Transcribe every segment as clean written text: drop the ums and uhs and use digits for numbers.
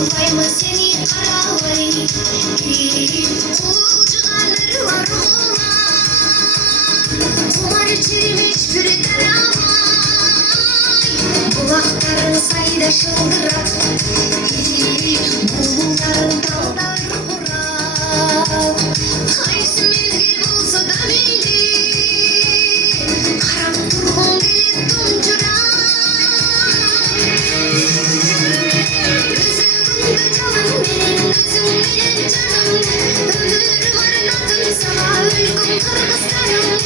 Albayma seni karavay, Kulucuğaları var olan, Kumar içirmiş bir karavay, Bulakların sayda şıldırak, Bulunların dalları kurak. Kaysı mezgi bulsa da meyli, Karab turgun gelip tuncurak. Gözümde canım benim, gözüm benim canım, Ömür var adım sana, ölgün Kırgızstanım.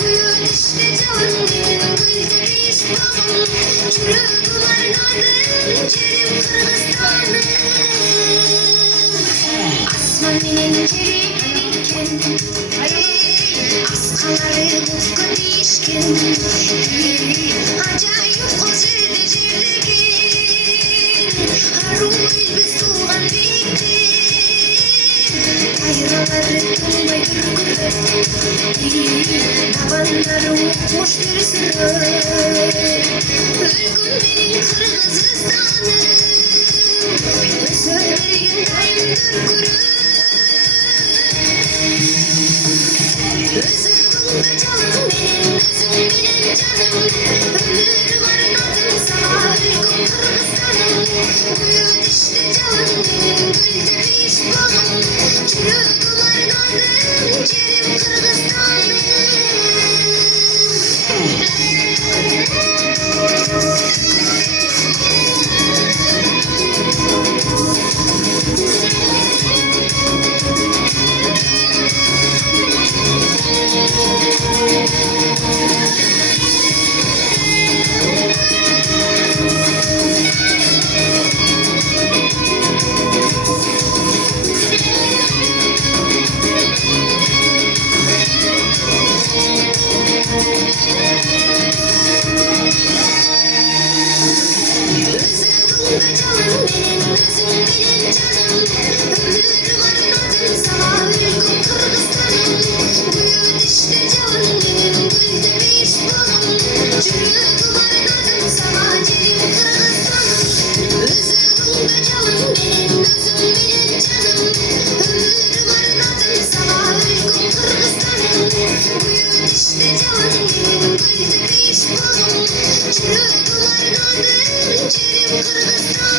Büyük işte canım benim, güldür iş bağım, Çürük duvarlarım, cerim Kırgızstanım. Asman benim cerim iken, Askaları bufka değişken, Acayip o zirde zirlegen, Harum ülbüz tuğan bekten, Ayraları tılmay gürgürüp, Tabanları hoş bir sürü, Ölgün benim Kırgızstanım, Sözlergen dayımdır gürü. Özümde canım benim, özüm benim canım, Ömür var adım sana, ölgün Kırgızstanım. Büyük işte canım benim, güldür iş bağım, Çürük duvarlarım, cerim Kırgızstanım. Özümde canım benim, özüm benim canım, Ömür var adım sana, ölgün Kırgızstanım. Büyük işte canım benim, güldür iş bağım, Çürük duvarlarım sana, cerim Kırgızstanım. Özümde canım benim, özüm benim canım, Ömür var adım sana, ölgün Kırgızstanım. Büyük işte canım benim, güldür iş bağım, Çürük duvarlarım, cerim Kırgızstanım.